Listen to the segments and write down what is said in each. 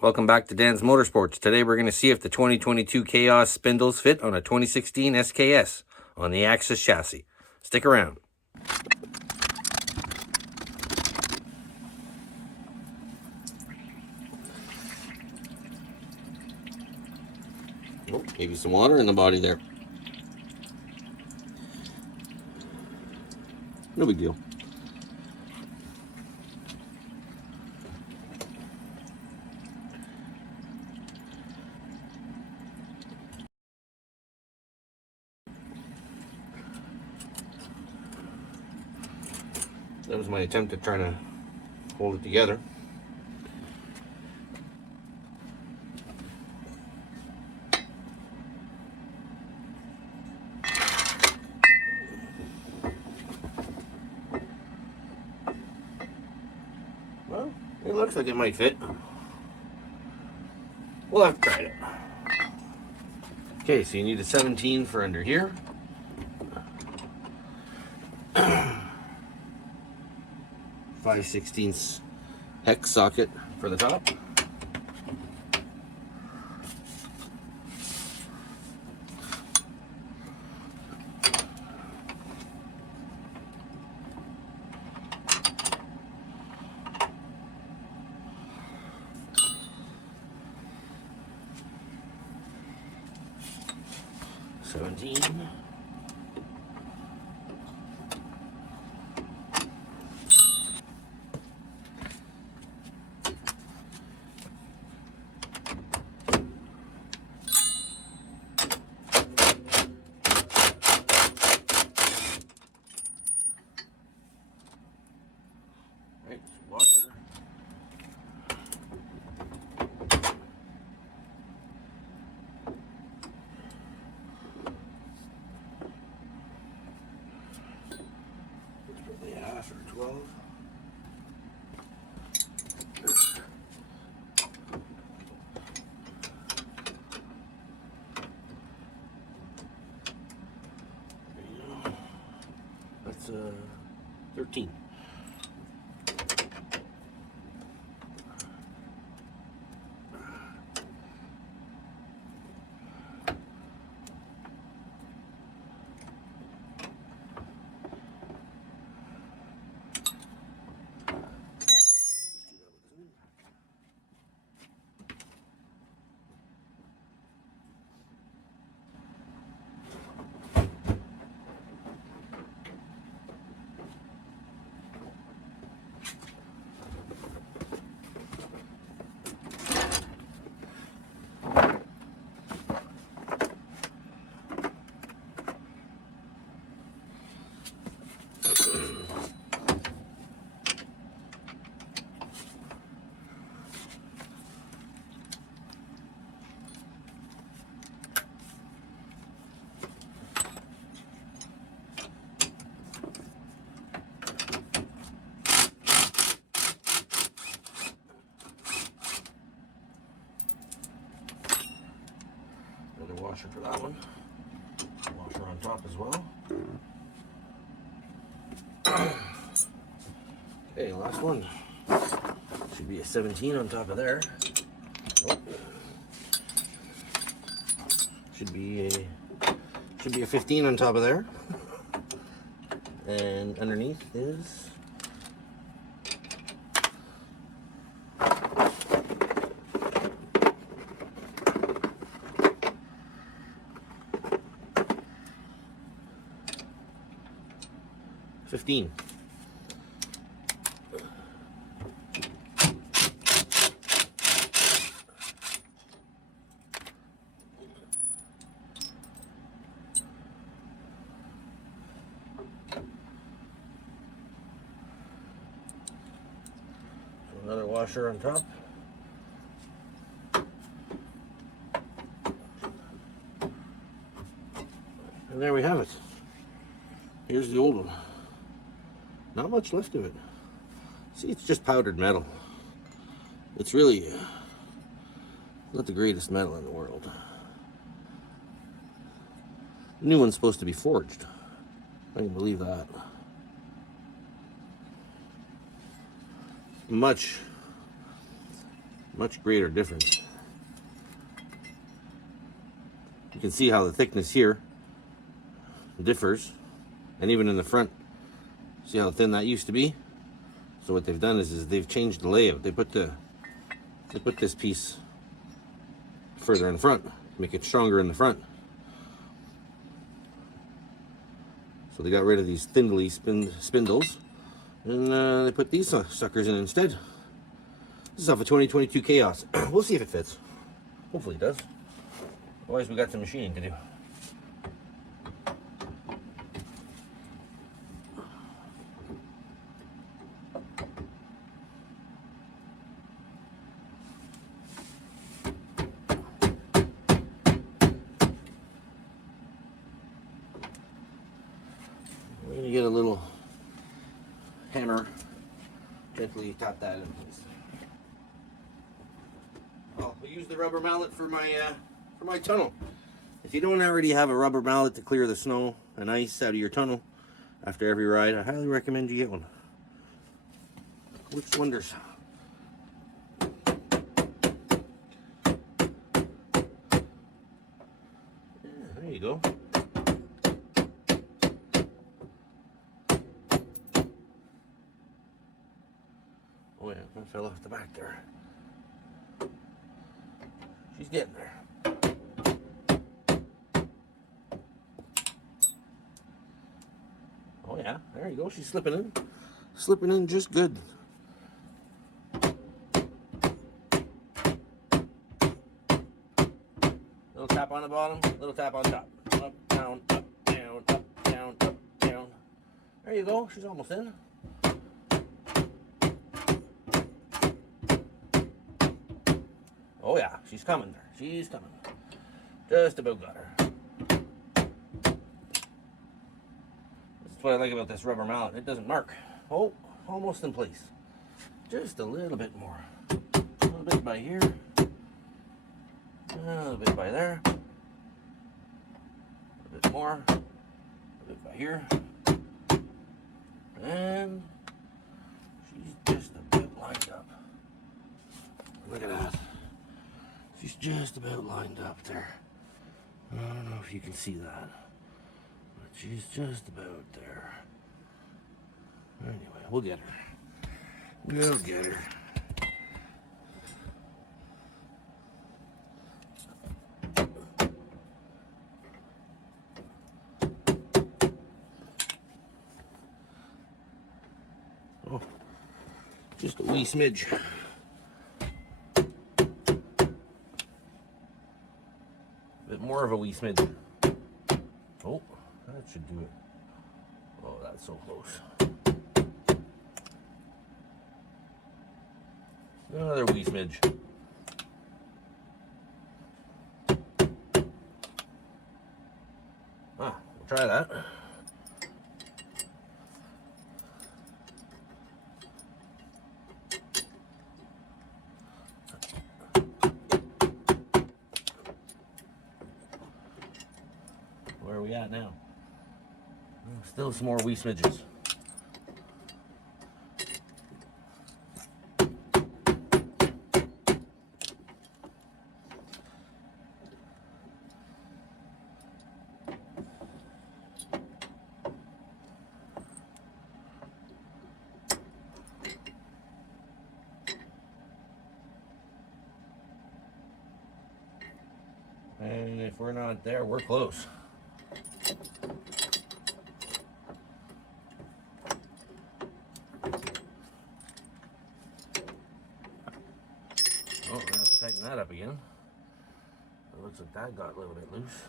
Welcome back to Dan's Motorsports. Today we're going to see if the 2022 Khaos Spindles fit on a 2016 SKS on the Axis chassis. Stick around. Oh, maybe some water in the body there. No big deal. That was my attempt at trying to hold it together. Well, it looks like it might fit. We'll have to try it. Okay, so you need a 17 for under here. 5/16 hex socket for the top. $17. Right, washer. It's probably half or 12. There you go. That's 13. Another washer for that one. Washer on top as well. Okay, last one. Should be a 17 on top of there. Nope. Should be a 15 on top of there. And underneath is $15. So another washer on top. And there we have it. Here's the old one. Not much left of it. See, it's just powdered metal. It's really not the greatest metal in the world. The new one's supposed to be forged. I can believe that. Much greater difference. You can see how the thickness here differs, and even in the front, see how thin that used to be. So what they've done is they've changed the layout. They put this piece further in front, make it stronger in the front. So they got rid of these thinly spindles, and they put these suckers in instead. This is off a 2022 Khaos. We'll see if it fits. Hopefully it does. Otherwise, we got some machining to do. We're going to get a little hammer, gently tap that in place. I'll use the rubber mallet for my tunnel. If you don't already have a rubber mallet to clear the snow and ice out of your tunnel after every ride, I highly recommend you get one. Works wonders. Yeah, there you go. Oh yeah, that fell off the back there. She's getting there. Oh yeah, there you go. She's slipping in. Slipping in just good. Little tap on the bottom, little tap on top. Up, down, up, down, up, down, up, down. There you go. She's almost in. Oh yeah, she's coming there. She's coming. Just about got her. That's what I like about this rubber mallet. It doesn't mark. Oh, almost in place. Just a little bit more. A little bit by here. A little bit by there. A little bit more. A little bit by here. And she's just about lined up. Look at that. She's just about lined up there. I don't know if you can see that, but she's just about there. Anyway, we'll get her. We'll get her. Oh, just a wee smidge. Bit more of a wee smidge. Oh, that should do it. Oh, that's so close. Another wee smidge. Ah, we'll try that. Where are we at now? Still some more wee smidges. And if we're not there, we're close. Oh, we're gonna have to tighten that up again. It looks like that got a little bit loose.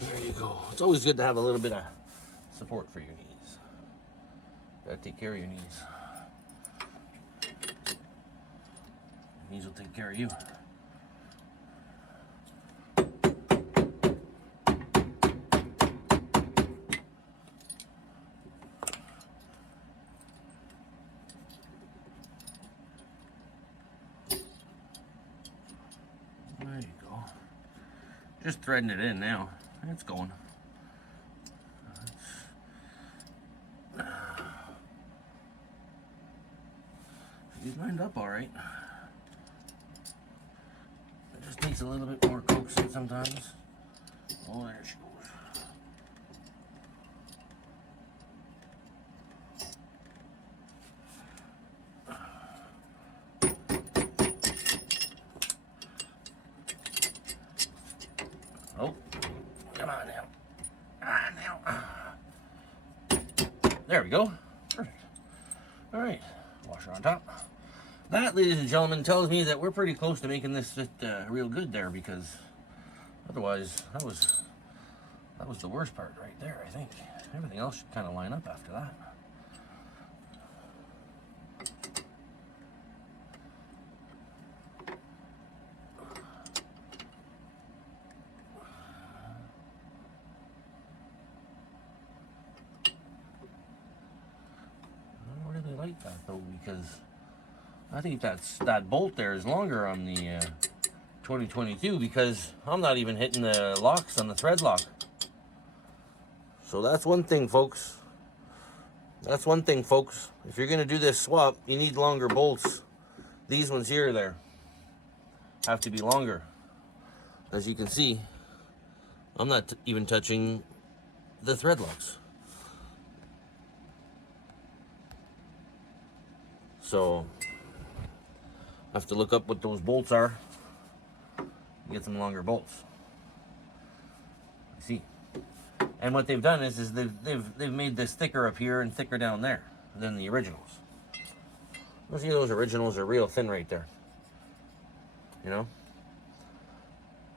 There you go. It's always good to have a little bit of support for your knees. Gotta take care of your knees. Your knees will take care of you. Just threading it in now. It's going. She's lined up all right. It just takes a little bit more coaxing sometimes. Oh, there she goes. Oh, come on now. There we go. Perfect. All right, washer on top. That, ladies and gentlemen, tells me that we're pretty close to making this fit real good there, because otherwise that was the worst part right there. I think everything else should kind of line up after that. I don't really like that though, because I think that bolt there is longer on the 2022, because I'm not even hitting the locks on the thread lock. So that's one thing, folks. That's one thing, folks. If you're gonna do this swap, you need longer bolts. These ones here, there, have to be longer. As you can see, I'm not even touching the thread locks. So I have to look up what those bolts are, get some longer bolts. See, and what they've done is they've made this thicker up here and thicker down there than the originals. You see, those originals are real thin right there, you know.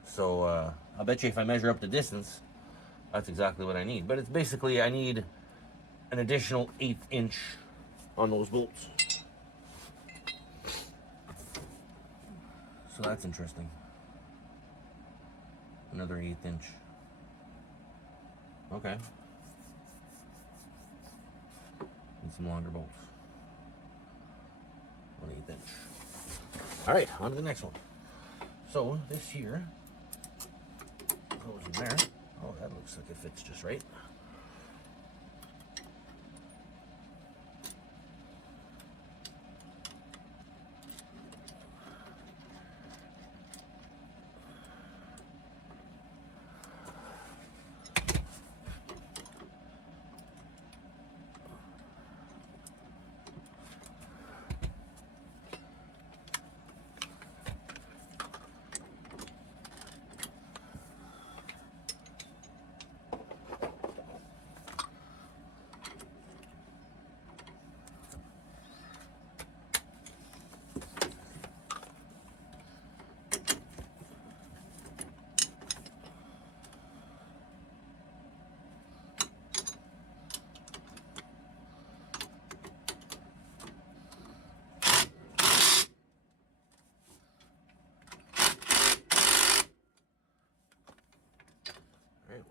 So I'll bet you if I measure up the distance, that's exactly what I need. But it's basically, I need an additional 1/8 inch on those bolts. So that's interesting. Another 1/8 inch. Okay. Need some longer bolts. 1/8 inch. All right, on to the next one. So this here goes in there. Oh, that looks like it fits just right.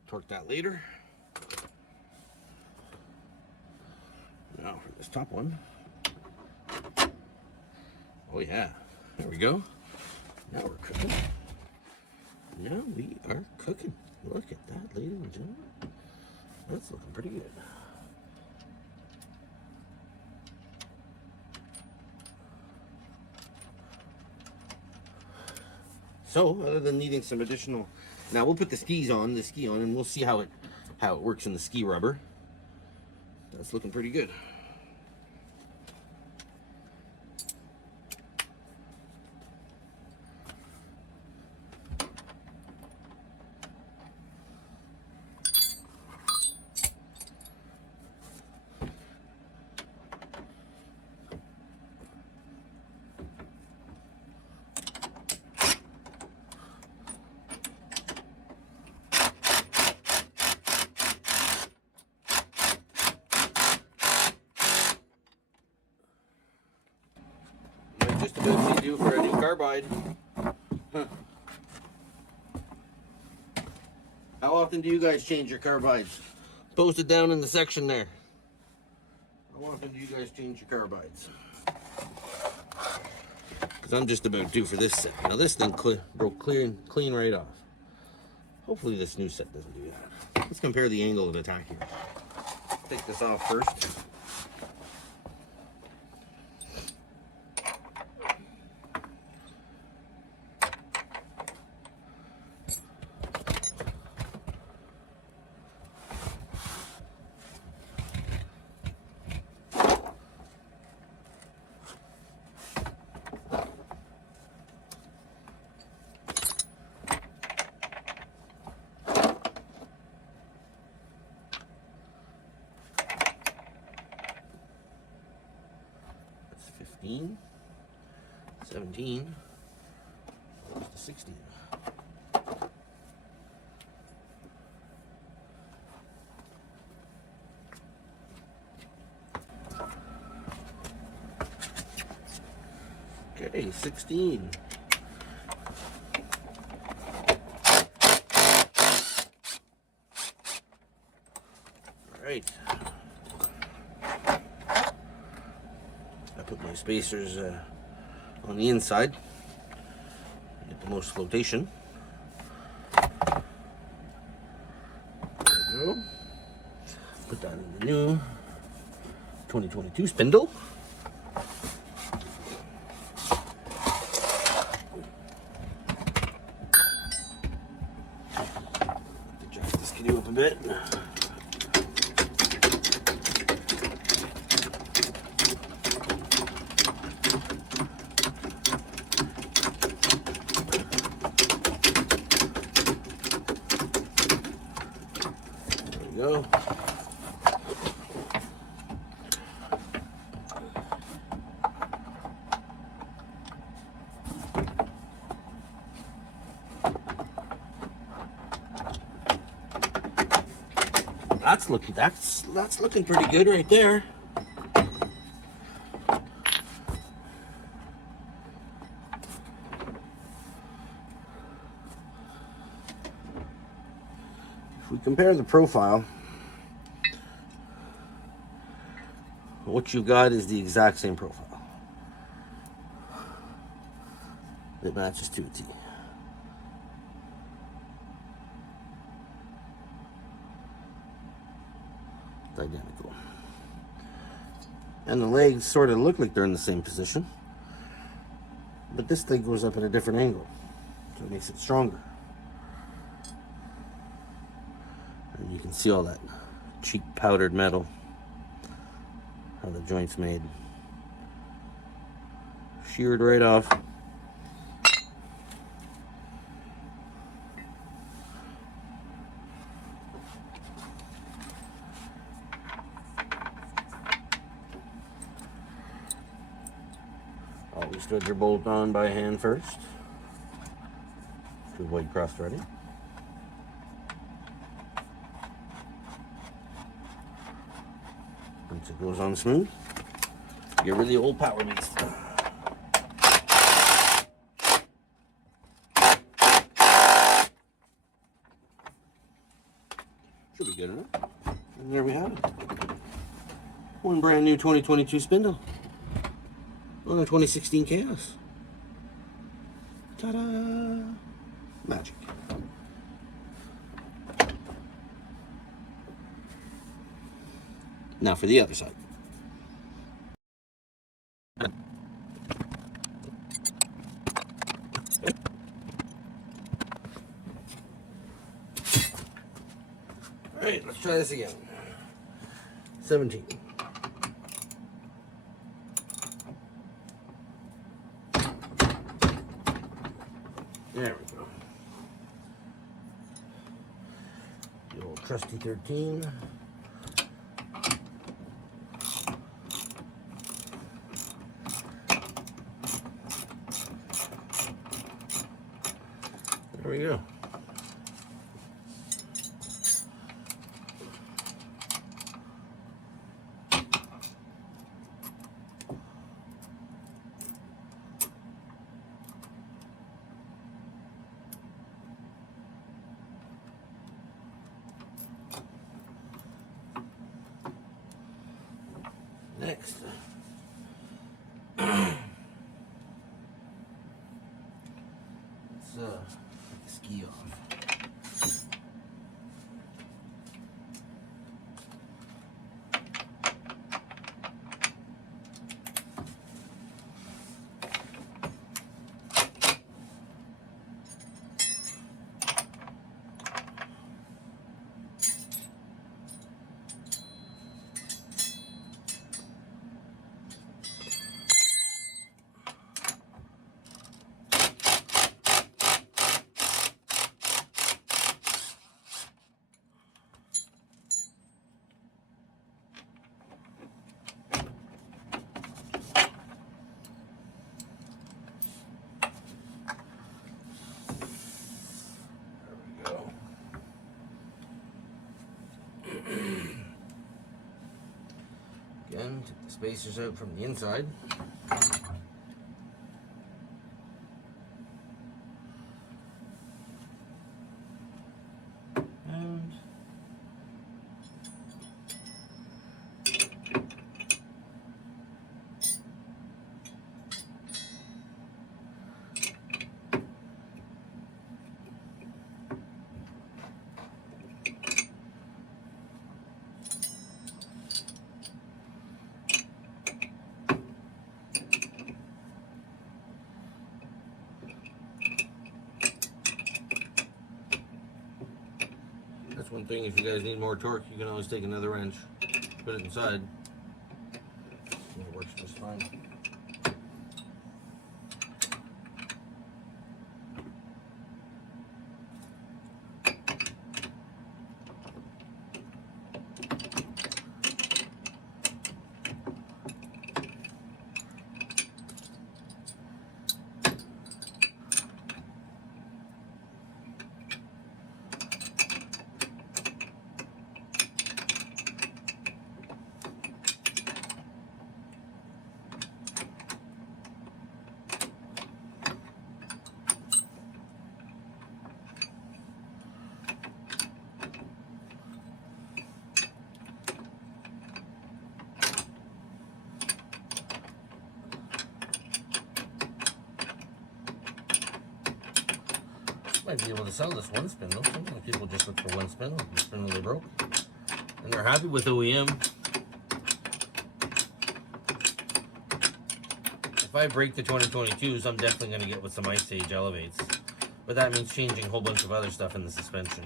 Torque that later. Now for this top one. Oh yeah, there we go. Now we're cooking. Now we are cooking. Look at that, ladies and gentlemen. That's looking pretty good. So, other than needing some additional, now we'll put the ski on, and we'll see how it works in the ski rubber. That's looking pretty good. Just about to do for a new carbide. Huh. How often do you guys change your carbides? Post it down in the section there. How often do you guys change your carbides? Because I'm just about due for this set. Now this thing broke clean right off. Hopefully this new set doesn't do that. Let's compare the angle of attack here. Take this off first. That's 15, 17, close to 16. Okay, 16. All right. I put my spacers on the inside. Get the most flotation. There we go. Put that in the new 2022 spindle. Jack this kitty up a bit. Go. That's looking pretty good right there. If we compare the profile, what you got is the exact same profile. It matches to a T. It's identical. And the legs sort of look like they're in the same position, but this thing goes up at a different angle, so it makes it stronger. And you can see all that cheap powdered metal, how the joint's made. Sheared right off. Always thread your bolt on by hand first to avoid cross threading. Once it goes on smooth, get rid of the old power beast. Should be good enough. And there we have it. One brand new 2022 spindle on a 2016 Khaos. Ta-da! Magic. Now for the other side. Alright, let's try this again. 17. There we go. The old trusty 13. There we go. Next, let's ski off. Again, take the spacers out from the inside. And that's one thing, if you guys need more torque, you can always take another wrench, put it inside, and it works just fine. Might be able to sell this one spindle. Sometimes people just look for one spindle, the spindle they broke, and they're happy with OEM. If I break the 2022s, I'm definitely going to get with some Ice Age elevates, but that means changing a whole bunch of other stuff in the suspension,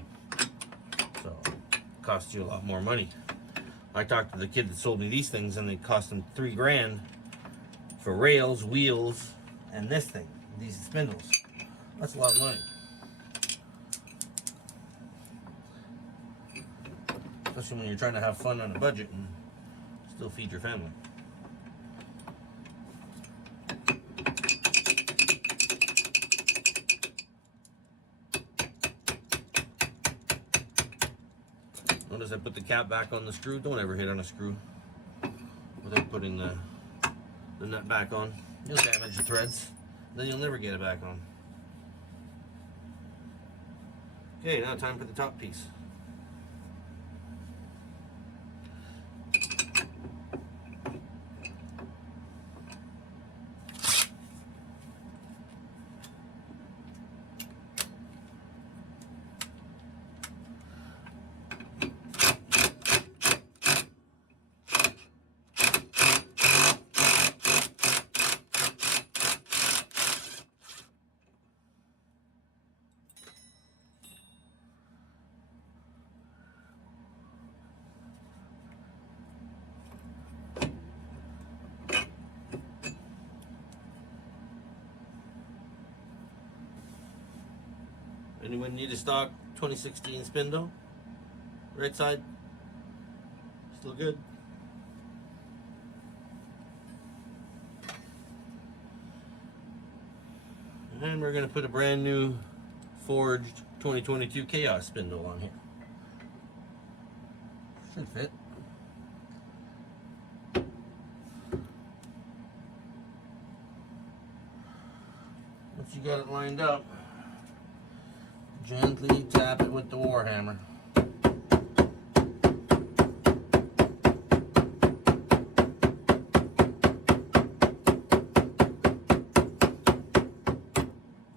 so it costs you a lot more money. I talked to the kid that sold me these things, and they cost him $3 grand for rails, wheels, and this thing, these spindles. That's a lot of money. Especially when you're trying to have fun on a budget and still feed your family. Notice I put the cap back on the screw. Don't ever hit on a screw without putting the nut back on. You'll damage the threads, then you'll never get it back on. Okay, now time for the top piece. Anyone need a stock 2016 spindle? Right side? Still good? And we're going to put a brand new forged 2022 Khaos spindle on here. Should fit. Once you got it lined up, gently tap it with the war hammer.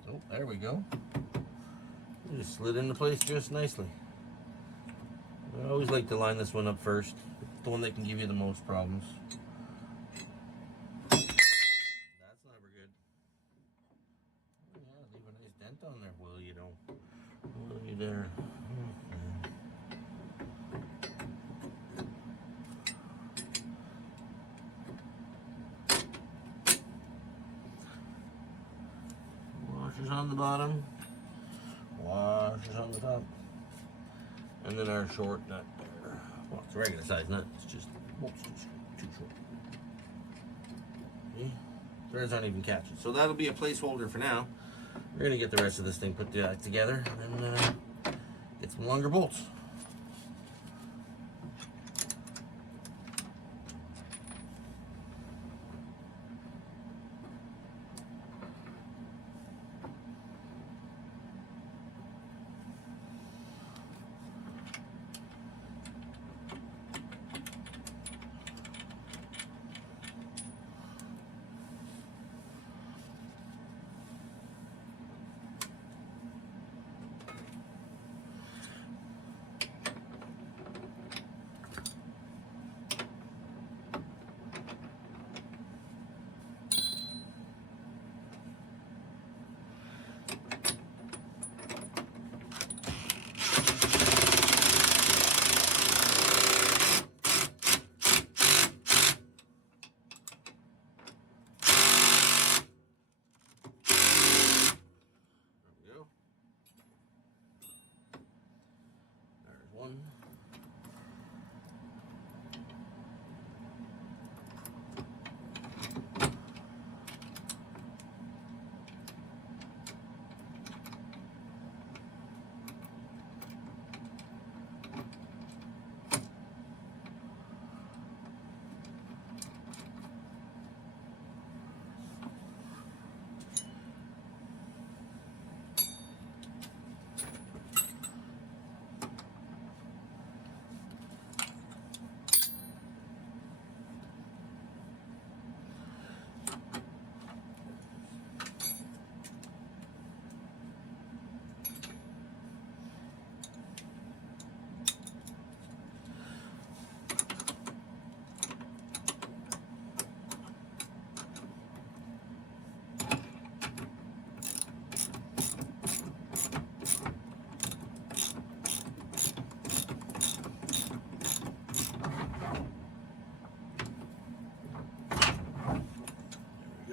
Oh, there we go. It just slid into place just nicely. I always like to line this one up first, the one that can give you the most problems. That's never good. Yeah, leave a nice dent on there. Well, you don't. Will you there? Washers on the bottom, washers on the top, and then our short nut there. Well, it's a regular size nut, it's just too short. See? Threads aren't even catching. So that'll be a placeholder for now. We're gonna get the rest of this thing put together and get some longer bolts.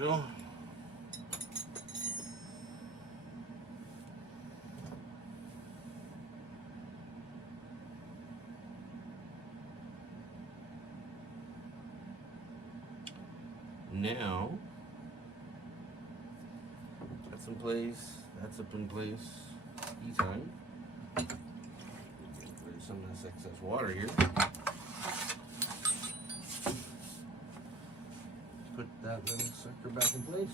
go. Now, that's in place, that's up in place. E-time. Get rid of some of this excess water here. Put that little sucker back in place.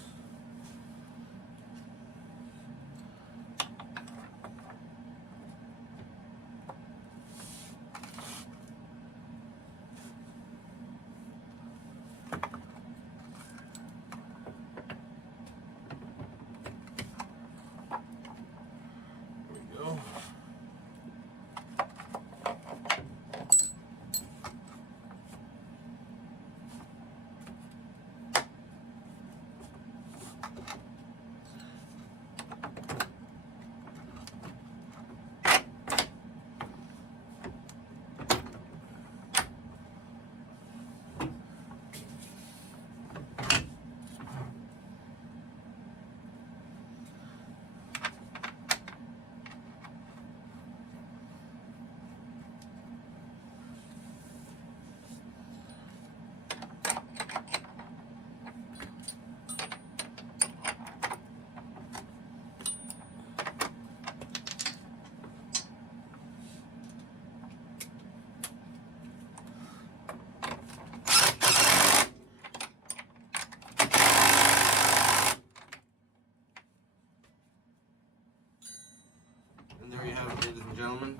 And there you have it, ladies and gentlemen.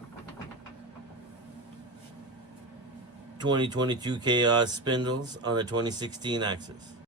2022 Khaos Spindles on a 2016 Axis.